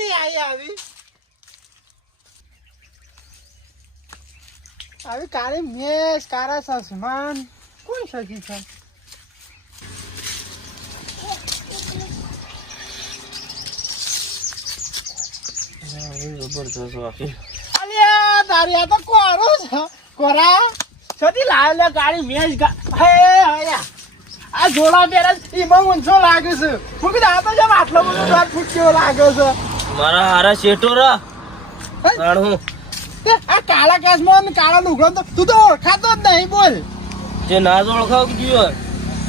નહીં આવી? આવી આવી કાળી મેષ કારા સસમાન કોણ સખી છે? તો કોરો છતી લાવે લે કાળી મેષ હે, હયા. આ જોડા પહેરે એમાં ઊંચો લાગે છે. હું કીધું આ તો જેમ આટલો બધો દોઢ ફૂટ લાગે છે. મારા હારા શેઠો રા. હું? આ કાળા કેસમાં અને કાળા લુગડો તો તું તો ઓળખાતો જ નહીં બોલ. જે ના જ ઓળખાવ ગયો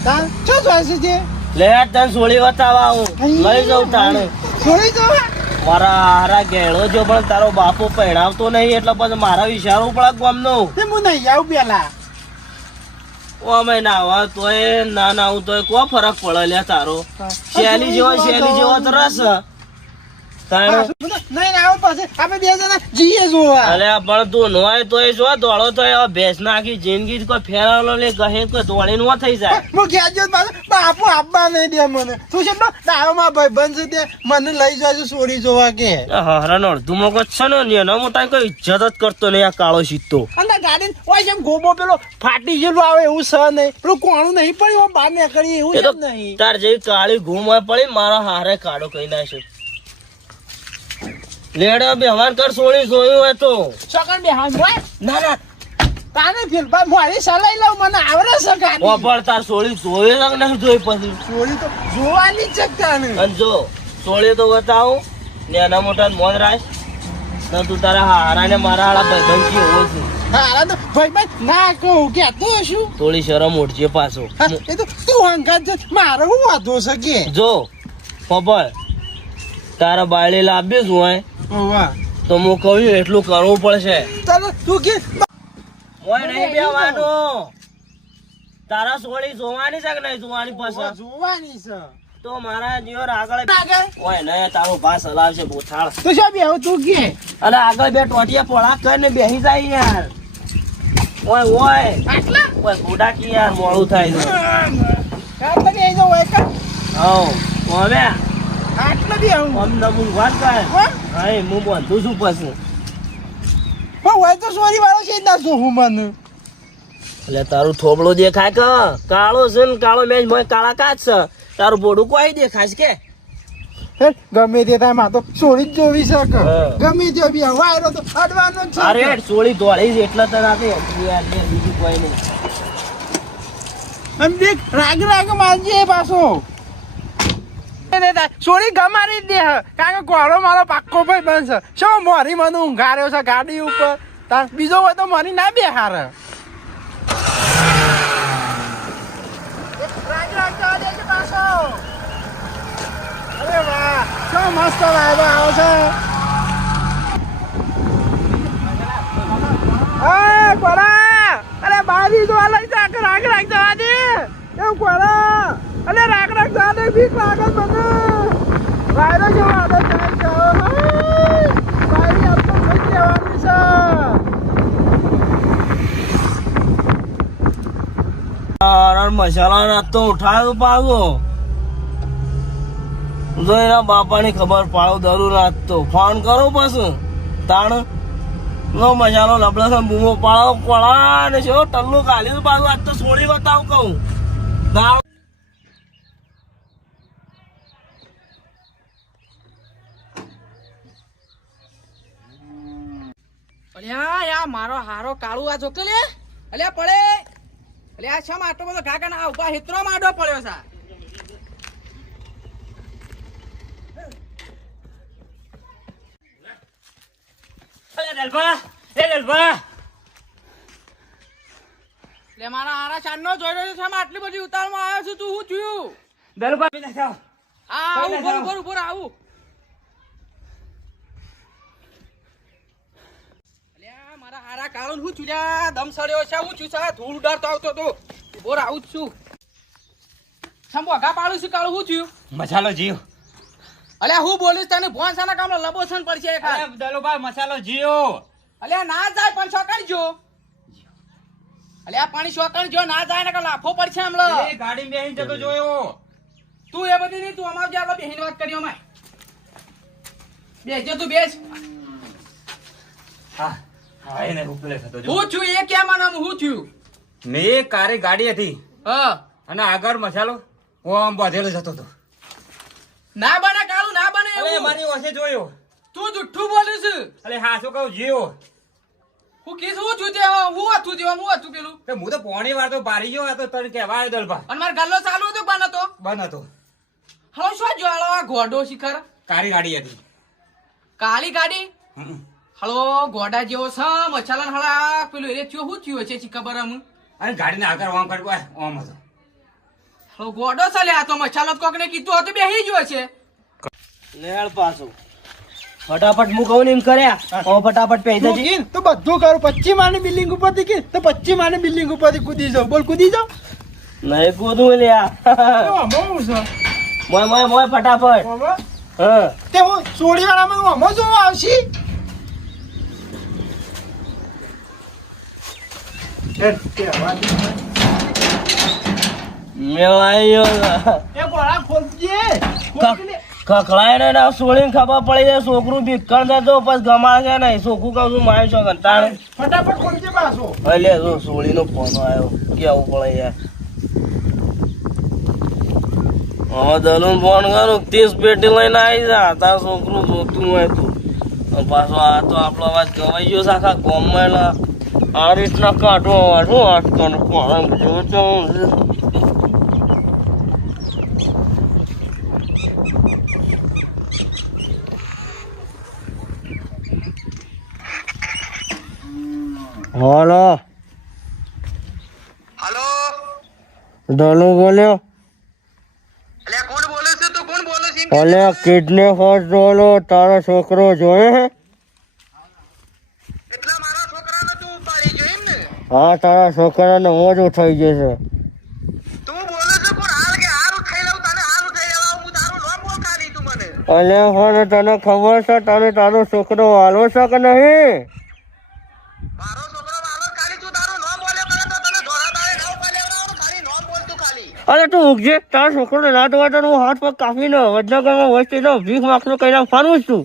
તાર શું જોઈશે છે લે તને સોળી બતાવા હું લઈ જાઉં તાણે. સોળી જવા? મારા હારા ગેળો જો પણ તારો બાપો પહેણાવતો નહીં એટલે પછી મારા વિચારો પડે ગામનો. તે હું નહીં આવું પેલા. અમે નાવા તોય ના નાવું તોય કો ફરક પડે લ્યા તારો. શેલી જેવો શેલી જેવો તો રસ નહીં આવું પછી. આપણે બે જણા જઈએ જોવા. અલે પણ તું નોય તોય જો દોડો તોય ભેંસ ના જિંદગી કોઈ ફેરાલો લે કહે કોઈ દોડી નો થઈ જાય. હું ઘેર જઈને બાપુ આપવા નહીં દે મને. તું છે દાવામાં ભાઈબંધ છે મને લઈ જાય સોરી જોવા કે. હરણ અડધું મગજ છે ને એના મોટા કોઈ ઇજ્જત જ કરતો નહીં આ કાળો સીતો અને ગાડી ઓય જેમ ગોબો પેલો ફાટી ગયેલું આવે એવું છે નહીં. પેલું કોણું નહીં પડ્યું બહાર નીકળી એવું તો નહીં. તાર જેવી કાળી ઘૂમ હોય પડી મારા હારે કાળો કહી નાખ્યો લેડે બેહવાન કર સોળી સોયું હોય તો. બે હાથ હોય? ના ના. તાને ફિલબા મારી સલાઈ લઉં મને આવડે છે ઓપર તાર સોળી સોય રંગ નહીં જોઈ પછી? સોળી તો જોવાની જ કાને અન જો સોળી તો બતાવ ને એના મોટા મોન રાખ. ને તું તારા હારા ને મારા હારા ભાઈબંધી હોવો છું. હારા તો ભાઈ ભાઈ ના કહું કે તો શું થોડી શરમ ઉઠજે પાછો. એ તો તું હંગાત જ મારે શું વાંધો છે કે? જો પબળ તારા બાયડી લાવ્યું છું હોય તો હું કહ્યું એટલું કરવું પડશે. તું કે ઓય નહીં બેવાનું તારા સોળી જોવાની છે કે નહીં જોવાની પાછળ જોવાની છે. તો મારા જીવર આગળ આગળ ઓય ને તારો ભાસ હલાવશે બોથાળ તો શું બેહું તું કે? અને આગળ બે ટોટિયા પોળા કરીને બેસી જાય યાર. ઓય ઓય. આટલા? ઓય ગોડાકી યાર મોડું થાય છે. કા? હવે આટલા બી હું આમ નમું વાત કર. હા? હા હું બંધું છું પછી. પણ હોય તો સોરી વાળો છે ના હું મને એટલે તારું થોબડું દેખાય કે? કાળો છે ને કાળો મેચ મોય કાળા કાચ છે. તારું બોડું કોઈ દેખાય છે કે? હે, ગમે તે થાયમાં તો સોરી જ જોવી શકે ગમે તે બી વાયરો તો અડવાનો જ અરે છે સોળી દોડી છે એટલે તને આપી બીજું કોઈ નહીં. આમ દેખ રાગ રાગ મારજે પાછો. સોરી ગમારી જ દે કારણ કે કોળો મારો પાક્કો ભાઈ બનશે શું મોરી મને ઊંઘાર્યો છે ગાડી ઉપર? તાર બીજો હોય તો મરી ના બે હારે અરે મસ્ત વાયરો આવે છે. એ કોળા અરે બાજી જો લઈ જા રાખ રાગ જવા દે. રાખ અરે રાગ રાગ જવા દે, બીક લાગે મને. વાયરો જેવો આવે જાય છે હાય. બારી આમ તો થઈ જવાની છે. મસાલા જો ખબર પાડો દરું નાખતો ફોન કરો પાછું. તાણ. નો મસાલો લબડા બૂમો પાડો કોળા ને શું ટલ્લું કાલી પાછું આજ તો સોળી બતાવ કહું. અલ્યા યા મારો હારો કાળુ આ લે. અલ્યા પડે. અલ્યા શા આટલો બધો ઊભા હેતરો પડ્યો લે મારા હારા ચાંદનો જોઈ રહ્યો છે આટલી બધી ઉતારમાં આવ્યો છું? તું શું થયું? દલભા આ આવું બોર આવું અલ્યા મારા હારા કાળુ શું ચુલ્યા દમ સડ્યો છે હું છું સા ધૂળ ઉડાડતો આવતો તો. બોર આવું જ છું. સંભો ઘા પાડું છું કાળું શું થયું મસાલો જીવ. અલ્યા હું બોલીશ તને? ભોન કામ લબોસન પડશે. દલોભાઈ મસાલો જીઓ અલ્યા ના જાય પણ છોકણ જો. અલ્યા પાણી છોકણ જો ના જાય ને કે લાફો પડશે હમલો ગાડી બેહીન જતો જોયો. તું એ બધી નહીં તું અમાર જે આપણે બેહીને વાત કરી અમાય બેસજો તું બેસ. હા. હા એને ઉપલે થતો હું છું એ કેમ આનામ હું થયું? મેં કારે ગાડી હતી. હા. અને આગળ મસાલો? હું આમ બાંધેલો જતો હતો. ના બને કાળું ના બને અરે એવું. મારી ઓછે જોયો. તું જુઠ્ઠું બોલું છું અરે હા શું કહું જીવો. હું કીધું હું છું તે હું હતું તે હું હતું પેલું. તે હું તો પોણી વાર તો બારી ગયો હતો તને કહેવા આવ્યો દલભા. અને મારો ગલ્લો ચાલુ હતો બન હતો? બંધ હતો. હવે શું જોડો આ ઘોડો શિખર? કારી ગાડી હતી. કાળી ગાડી? હમ. હળો ગોડા જેવો છે મસાલા હળા પેલું એ થયો શું થયું છે ખબર આમ? અને ગાડીને આગળ ઓમ કરી ઓમ હતો. હળો ગોડો ચાલે આ તો મસાલો કોક ને કીધું હતું બેસી ગયો છે. લેળ પાછું. ફટાફટ હું કહું ને એમ કર્યા. ઓ ફટાફટ પહેરી દેજે. તો બધું કરું. પચ્ચી માની બિલ્ડિંગ ઉપરથી કે તો પચ્ચી માની બિલ્ડિંગ ઉપરથી કૂદી જાઉં. બોલ કૂદી જાઉં? નહીં કૂદું લ્યા. છે? મોય મોય મોય ફટાફટ? હા. તે હું સોડી વાળામાં હું આમાં જોવા આવશી? ખખડાય ને સોળીને ખબર પડી જાય છોકરું ભીકણ થતો પછી ગમાશે છોકરું કહું છું મારી છો કંટાળે ફોન આવ્યો કેવું પડે યાર હવે ફોન કરું ત્રીસ પેટી લઈને આવી જા તાર છોકરું જોતું હોય તું પાછો આ તો આપણો અવાજ ગવાઈ ગયો સાખા ગામમાં એટલે આ રીતના કાઢો વાળો આજકાલ કોણ જોતો હાલો. હલો? ધનુ બોલ્યો? અલે કોણ બોલે છે તો? કોણ બોલે છે અલે કિડની ફર્સ્ટ બોલો તારો છોકરો જોયે હે એટલા મારા છોકરાને તું ઉપાડી ગયો એમ ને હા તારા છોકરાને મોજું થઈ જશે. અલે પણ તને ખબર છે તને તારો છોકરો વાલો છે કે નહીં? અરે તું ઉગજે તારા છોકરો ના ધોવા હું હાથ પગ કાપીને વડનગરમાં વસ્તી ભીખ માખનો કઈ ફરું છું.